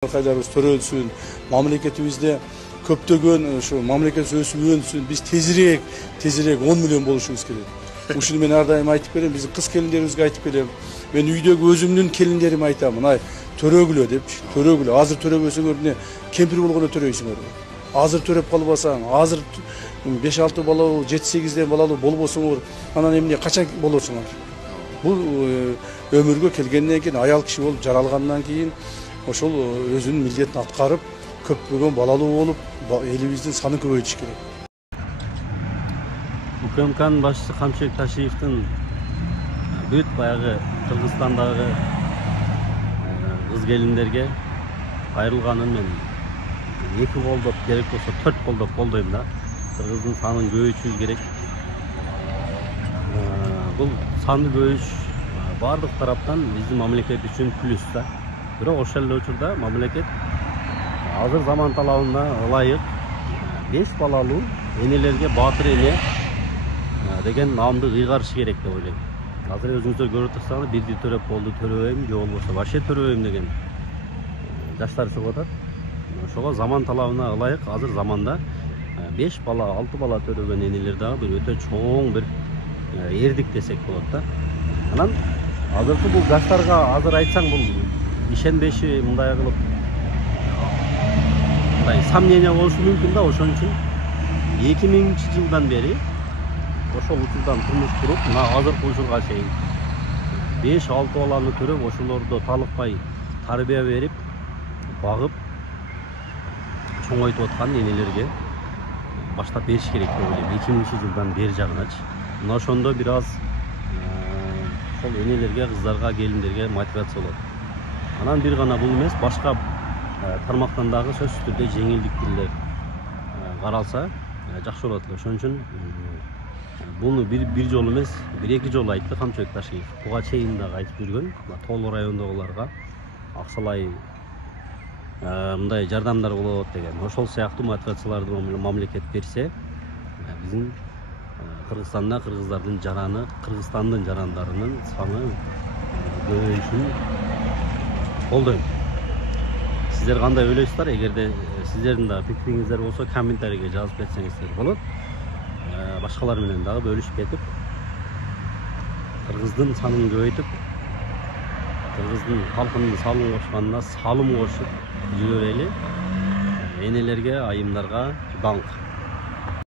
Kaylarımız törölsün, mamleketimizde köptөгөн şu mamleket ösüp önsün, biz tezirek 10 milyon boluşubuz keledi. Ушуну мен ар дайым айтып берем, биздин кыз келиндерибизге айтып келем. Мен үйдөгү өзүмдүн келиндериме айтамын, ай төрөгүлө деп, төрөгүлө. Азыр төрөбөсөңөр эмне кемпир болгондо төрөйсүңөр. Азыр төрөп калбасаң, азыр 5-6 балалуу, 7-8 балалуу болбосоңор, анан эмне качан болосуңар? Бул өмүргө келгенден кийин, аял киши болуп жаралгандан кийин ошол өзүнүн милдетин аткарып, көптөгөн балалуу болуп, элибиздин санын көбөйтүш керек. УКМКнын башчысы Камчыбек Ташиевдин бүт баягы Кыргызстандагы кыз келиндерге кайрылганын мен 2 колдоп, керек болсо 4 колдоп колдойм да. Кыргыздын санын көбөйтүшүбүз керек. Бул санды көбөйтүш бардык тараптан биздин мамлекет үчүн плюс да. Бирок ошол эле учурда мамлекет азыр заман талабына ылайык 5 балалуу энелерге баатыр эне деген наамды ыйгарыш керек деп ойлойм. Азыр өзүңүздөр көрүп турсаңыз, бирди төрөп болду, төрөбөйм, же болбосо вообще төрөбөйм деген жаштар чыгып атат. Ошого заман талабына ылайык азыр заманда 5 бала, 6 бала төрөгөн энелер дагы бир өтө чоң бир эрдик десек болот да. Анан азыркы бул жаштарга азыр айтсаң бул ишенбеши мындай кылып мындай сомнение болушу мүмкүн да. Ошон үчүн 2000-жылдан бери ошол учурдан турмуш куруп, мына азыркы учурга чейин 5-6 баланы төрөп, ошолорду талыкпай тарбия берип, багып, чоңойтуп аткан энелерге баштап бериш керек деп ойлойм. 2000-жылдан бери жагыначы. Мына ошондо бир аз ошол энелерге, кыздарга, келиндерге мотивация болот. Анан бир гана бул эмес, башка тармактан дагы сөзсүз түрдө жеңилдиктер каралса жакшы болот. Ошон үчүн буну бир жолу эмес, 1-2 жолу айтты Камчыбек Ташиев. Буга чейин дагы айтып жүргөн, Тоолор районундагыларга акчалай мындай жардамдар болот деген. Ошол сыяктуу мотивацияларды мамлекет берсе, биздин Кыргызстанда кыргыздардын жараны, Кыргызстандын жарандарынын саны көбөйүшүн колдойм. Сиздер кандай ойлойсуздар? Эгерде сиздердин да пикириңиздер болсо, комментарийге жазып кетсеңиздер болот. Башкалар менен дагы бөлүшүп кетип, кыргыздын санын көбөйтүп, кыргыздын халкынын салым кошканына салым кошуп жүрө берели. Энелерге, айымдарга даңк.